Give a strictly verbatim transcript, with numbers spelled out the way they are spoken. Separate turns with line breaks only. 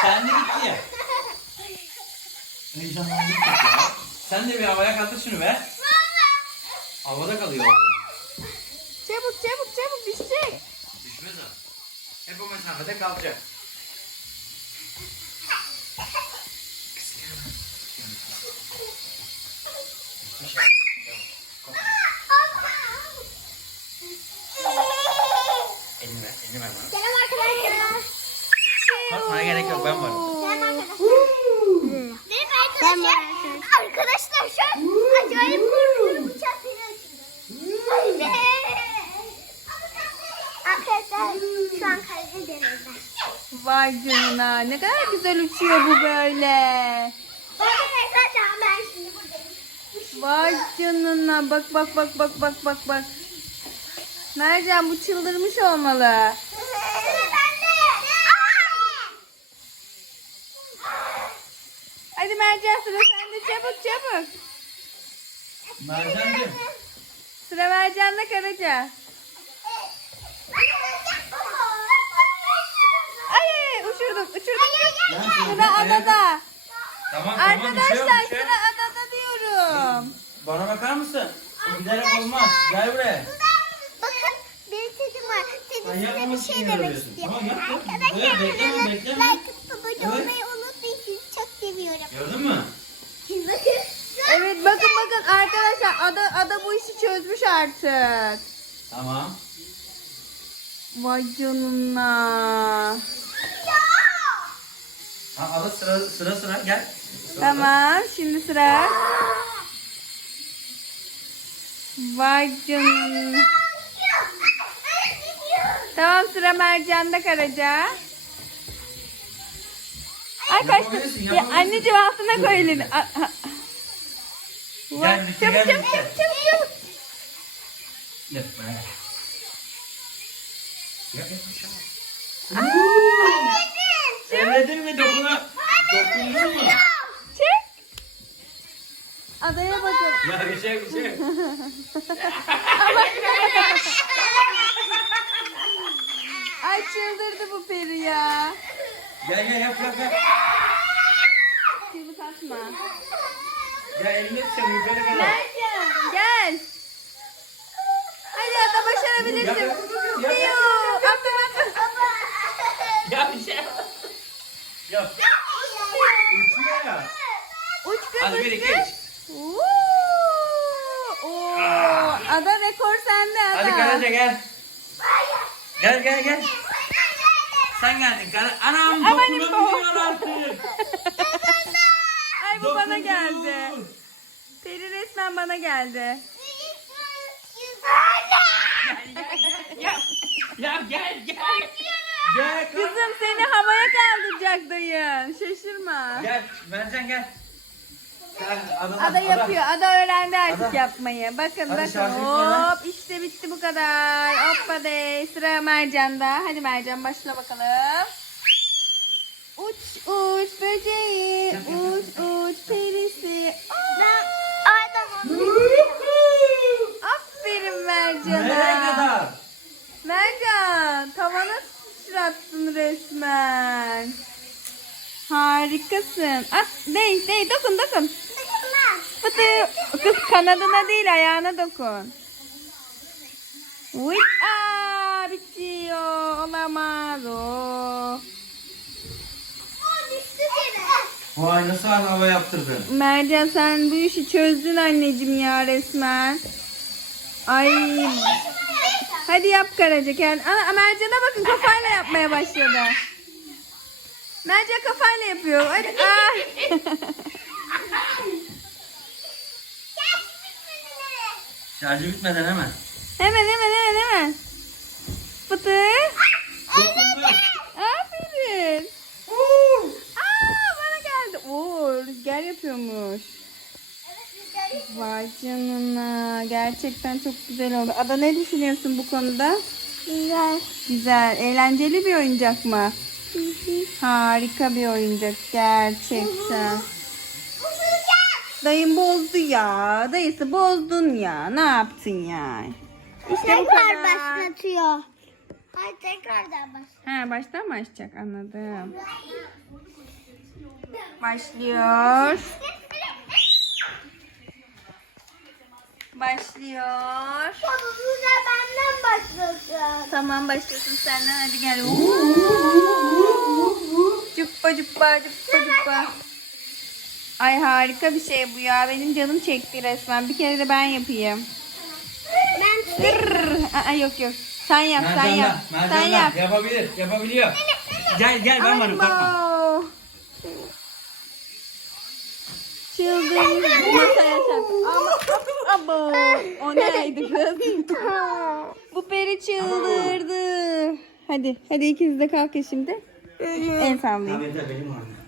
Sen de gitti ya. Heyecanlandım ya. Sen de bir havaya kaldır şunu be. Havada kalıyor.
Çabuk çabuk çabuk düşecek.
Düşmez o. Hep o mesafede kalacak. Elini ver, elini ver bana.
Selam arkadaşlar.
Korkmana gerek yok, ben varım.
Selam arkadaşlar. Merhaba arkadaşlar. Arkadaşlar şu an acayip korkuyorum. Uçak beni açıldı. Arkadaşlar şu an kalede denizler.
Vay canına, ne kadar güzel uçuyor bu böyle.
Arkadaşlar ben şimdi buradayım.
Vay canına, bak bak bak bak bak bak bak. Mercan bu çıldırmış olmalı.
Sıra bende.
Hadi Mercan, sıra sende, çabuk çabuk.
Mercan'cığım.
Sıra Mercan'da Karaca. Ay ay uçurdum uçurdum. Sıra adada.
Tamam tamam, bir şey yok,
Arkadaşlar
bir şey yok.
sıra adada diyorum.
Bana bakar mısın? O giderek olmaz. Gel buraya.
Bakın bir sesim var. Sesim
Ay,
size bir
yapmamışsın,
şey
yine
demek
arıyorsun.
istiyorum.
Tamam, yap, yap.
Arkadaşlar
Evet, bekleme,
kanalıma
bekleme.
like atıp abone
Evet.
olmayı unutmayın. Sizi çok seviyorum.
Gördün mü?
Siz bakın.
Evet bakın bakın arkadaşlar ada ada bu işi çözmüş artık.
Tamam.
Vay canına.
Ha, al sıra sıra sıra gel. Sıra
Tamam şimdi sıra. Vay canına. Tamam sıra Mercan'da Karaca. Ay kaçtı.
Yapabilirsin,
Ya,
yapabilirsin.
anneciğim altına koy elini. A- a- Vay,
Gel birlikte,
çabuk
gel
çabuk
birlikte.
çabuk çabuk çabuk.
Yap be. Yap yap aşağı. Emredin mi dokuna? Dokundun mu?
Çek. Adaya bakın.
Ya bir şey bir şey.
Ay çıldırdı bu peri ya.
Gel gel yap yap yap.
Çığlık atma.
Gel elini tutacağım yukarı kadar.
Mercan gel. Hadi ada başarabilirsin.
Yap, yap, yap, yap.
Piyo. Atla atla.
Ya bir şey yap. Yap. Uçuyor ya.
Uç kız
Hadi bir
uç
iki
kız.
üç.
Uuu. Oo. Ada rekor sende ada.
Hadi Karaca gel. Gel gel gel. Sen geldin. Kara- Anam
Amanın
dokunabiliyor artık.
Ay bu bana
Dokundu.
geldi. Peri resmen bana geldi.
Ya, ya gel gel. Gel kalk.
Kızım seni havaya kaldıracak dayın. Şaşırma.
Gel Mercan gel. Gel, adadan,
Ada yapıyor. Ada öğrendi artık
Ada.
yapmayı. Bakın
Hadi
bakın.
şarkı yapma
Hop işte bitti bu kadar. Hoppa de. Sıra Mercan'da. Hadi Mercan başla bakalım. Uç uç böceği. Uç uç perisi. Aferin
Nereye
Mercan'a.
kadar?
Mercan tavana sıçrattın resmen. Harikasın. At, değil değil dokun dokun. Fıtı. Kız kanadına değil ayağına dokun. Uy, aa bitiyor. Olamaz o.
Vay nasıl hava yaptırdın?
Mercan sen bu işi çözdün anneciğim ya resmen. Ay. Hadi yap Karaca. Kend- Ana, Mercan'a bakın kafayla yapmaya başladı. Mercan kafayla yapıyor. Hadi. Aa.
Şarjı bitmeden hemen.
Hemen hemen hemen hemen. Fıtı.
Dokundu.
Aferin. Aa bana geldi. Oo rüzgar yapıyormuş. Vay canına. Gerçekten çok güzel oldu. Ada ne düşünüyorsun bu konuda?
Güzel.
Güzel. Eğlenceli bir oyuncak mı? Harika bir oyuncak gerçekten. Dayım bozdu ya. Dayısı bozdun ya. Ne yaptın ya? İşte bu
Tekrar
kadar.
başlatıyor. Hayır tekrardan başlatıyor.
Ha baştan mı açacak? Anladım. Başlıyor. Başlıyor.
Baba bu da benden başlasın.
Tamam başlasın senden, hadi gel. Cuppa cuppa cuppa cuppa. Ay harika bir şey bu ya. Benim canım çekti resmen. Bir kere de ben yapayım.
Ben
Tırr. Aa, yok yok. Sen yap, sen
Mercan
yap.
da,
Sen
Mercan da.
yap.
Yapabilir, yapabiliyor. Gel gel ben varım korkma.
Abo. Çılgın masaya çarptı. Ama abo. O neydi kız? Bu peri çıldırdı. Hadi, hadi ikiniz de kalkın şimdi. El sallayın.
Tabii de benim orada.